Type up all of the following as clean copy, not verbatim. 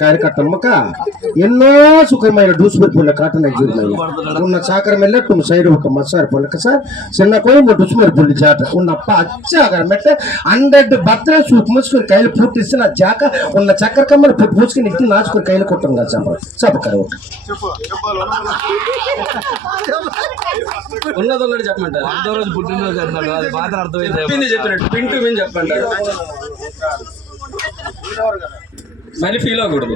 ಕಾರ್ಯಕರ್ತಮ್ಮಕ ಎನ್ನೋ ಸುಖಮಯ ಡೂಸ್ಬರ್ ಪುಲ್ಲ ಕಾಟನ ಜೀರ್ಮಯ್ಯ ఉన్న చాకర మెల్లట్టు సైడ్ ఒక Masaru పొలక sir చిన్న కోయి డూస్మర్ పుల్లి జాట ఉన్నప్ప అచ్చాక మెట్ట 100 బర్త్డే సూప్ మూసుకొని కైలు పూర్తిస్తే నా జాక ఉన్న చక్కెర కమ్మని పూసుకొని ఇట్టి నాచుకొని కైలు కొట్టం కదా చెప్పకర ఉన్నదొల్లడి చెప్పమంటారు అర్ధ రోజు పుట్టినరోజు అన్నాడు అది మాత్రం అర్థమైంది చెప్పినట్టు పింటూ మేము చెప్పంటారు మళ్ళీ ఫీల్ అవ్వకూడదు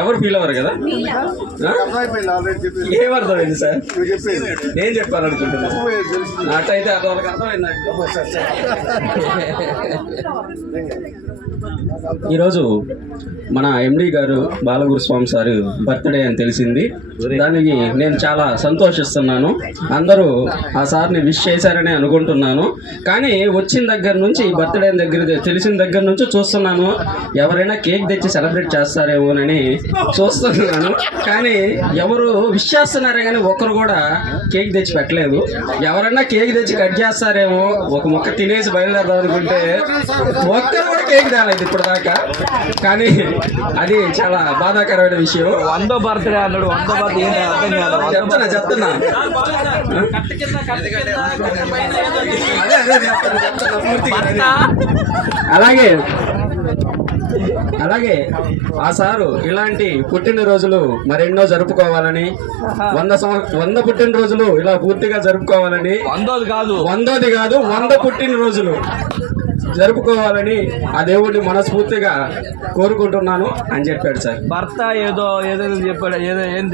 ఎవరు ఫీల్ అవ్వరు కదా ఏమర్థమైంది సార్ నేను చెప్పాలనుకుంటున్నాను అట్టయితే అది వాళ్ళకి అర్థమైంది. ఈరోజు మన ఎండి గారు బాలగురుస్వామి సార్ బర్త్డే అని తెలిసింది. దానికి నేను చాలా సంతోషిస్తున్నాను. అందరూ ఆ సార్ని విష్ చేశారని అనుకుంటున్నాను. కానీ వచ్చిన దగ్గర నుంచి బర్త్డే దగ్గర తెలిసిన దగ్గర నుంచి చూస్తున్నాను ఎవరైనా కేక్ తెచ్చి సెలబ్రేట్ చేస్తారేమోనని చూస్తున్నాను. కానీ ఎవరు విష్ చేస్తున్నారే కానీ ఒక్కరు కూడా కేక్ తెచ్చి పెట్టలేదు. ఎవరైనా కేక్ తెచ్చి కట్ చేస్తారేమో ఒక మొక్క తినేసి బయలుదేరదాం అనుకుంటే ఒక్కరు కూడా కేక్ తేలేదు ఇప్పుడు దాకా. కానీ అది చాలా బాధాకరమైన విషయం. 100వ బర్త్డే అన్నాడు. 100వ బర్త్డే చెప్తున్నా అలాగే ఆ సారు ఇలాంటి పుట్టినరోజులు మరెన్నో జరుపుకోవాలని 100 పుట్టినరోజులు ఇలా పూర్తిగా జరుపుకోవాలని 100ది కాదు 100 పుట్టినరోజులు జరుపుకోవాలని ఆ దేవుడిని మనస్ఫూర్తిగా కోరుకుంటున్నాను అని చెప్పాడు సార్. భర్త ఏదో చెప్పాడు ఏదో ఏంది